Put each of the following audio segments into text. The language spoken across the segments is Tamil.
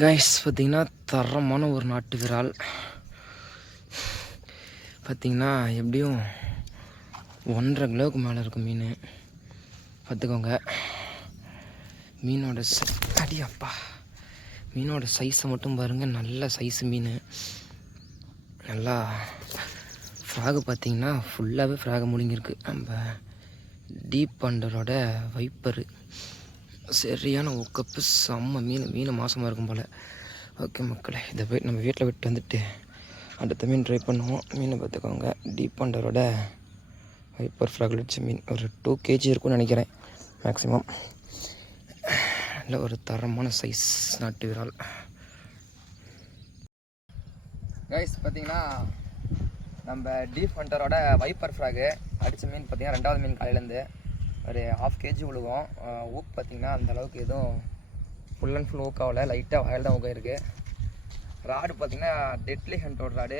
கைஸ் பார்த்திங்கன்னா தரமான ஒரு நாட்டு விரால் பார்த்திங்கன்னா எப்படியும் 1.5 கிலோவுக்கு மேலே இருக்கும் மீன். பார்த்துக்கோங்க மீனோட அடியப்பா மீனோட சைஸை மட்டும் பாருங்கள். நல்ல சைஸு மீன். நல்லா ஃப்ராகு பார்த்திங்கன்னா ஃபுல்லாகவே ஃப்ராகு முழுங்கிருக்கு. நம்ம டீப் அண்டரோட வைப்பரு சரியான ஒக்கப்பு செம்ம மீன் மாசமாக இருக்கும் போல். ஓகே மக்களே, இதை போய் நம்ம வீட்டில் விட்டு வந்துட்டு அடுத்த மீன் ட்ரை பண்ணுவோம். மீனை பார்த்துக்கோங்க, டீப் அண்டரோட ஹைப்பர் ஃப்ராகுலேட்ஸ் மீன். ஒரு 2 kg இருக்கும்னு நினைக்கிறேன் மேக்ஸிமம். இல்லை ஒரு தரமான சைஸ் நாட்டு விரால். கைஸ் பார்த்தீங்கன்னா நம்ம டீப் ஹண்டரோட வைப்பர் ஃப்ராகு அடித்த மீன் பார்த்திங்கன்னா 2வது மீன் காலையிலேருந்து ஒரு 1/2 kg விழுகும். ஊக்கு பார்த்திங்கன்னா அந்தளவுக்கு எதுவும் ஃபுல் அண்ட் ஃபுல் ஊக்காவில் லைட்டாக வாயில் தான் ஊக்கம் இருக்குது. ராடு பார்த்திங்கன்னா டெட்லி ஹண்டோட ராடு.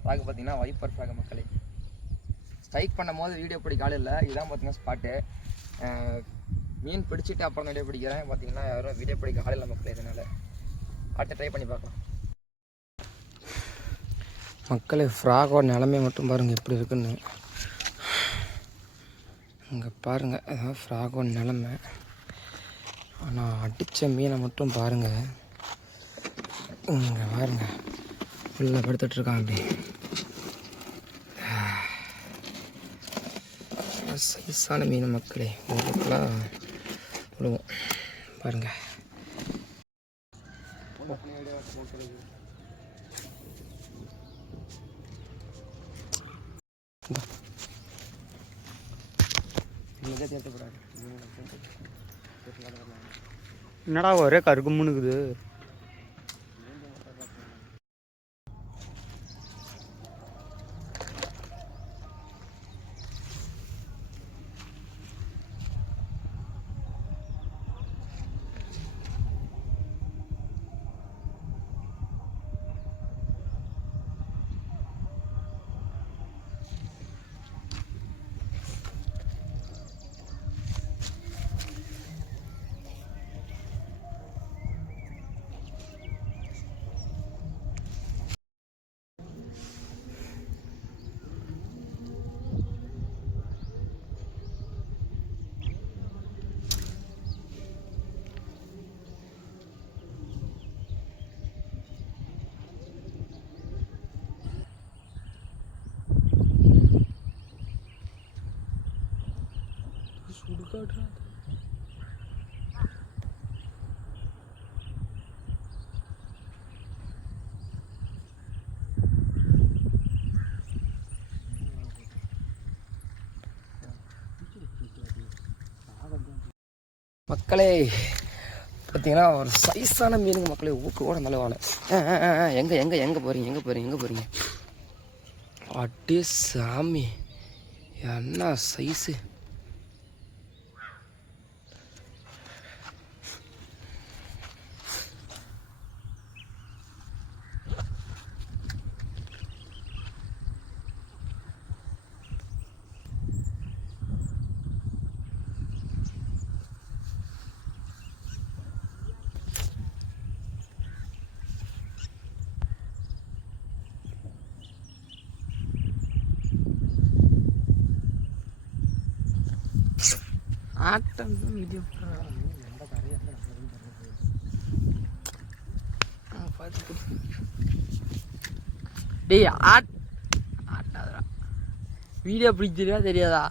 ஃப்ராகு பார்த்திங்கன்னா வைப்பர் ஃப்ராகு மக்களே. ஸ்ட்ரைக் பண்ணும் போது வீடியோ பிடிக்க ஆள் இல்லை. இதுதான் பார்த்திங்கன்னா ஸ்பாட்டு. மீன் பிடிச்சிட்டு அப்புறம் வீடியோ பிடிக்கிறேன். பார்த்திங்கன்னா யாரும் வீடியோ பிடிக்க ஆள் இல்லை மக்களே. இதனால் அடுத்து ட்ரை பண்ணி பார்க்கலாம் மக்களே. ஃப்ராகோட நிலமை மட்டும் பாருங்கள் எப்படி இருக்குன்னு. இங்கே பாருங்கள், அதான் ஃப்ராகோட நிலமை. ஆனால் அடித்த மீனை மட்டும் பாருங்கள். இங்கே பாருங்கள் ஃபுல்லாக படுத்துட்ருக்கான். அப்படி சைஸான மீன் மக்களே. ஊருக்குலாம் விழுவோம் பாருங்கள். என்னடா ஒரே கருக்கும்னுக்குது. மக்களே பார்த்தீங்கன்னா ஒரு சைஸான மீனுங்க மக்களே. ஊக்கு கூட நல்ல வாழை. எங்கே போகிறீங்க அட்டே சாமி, என்ன சைஸு. ஆட்டம் வீடியோ டேய் ஆட்டாதடா. வீடியோ பிடிச்சிருக்கா தெரியாதா?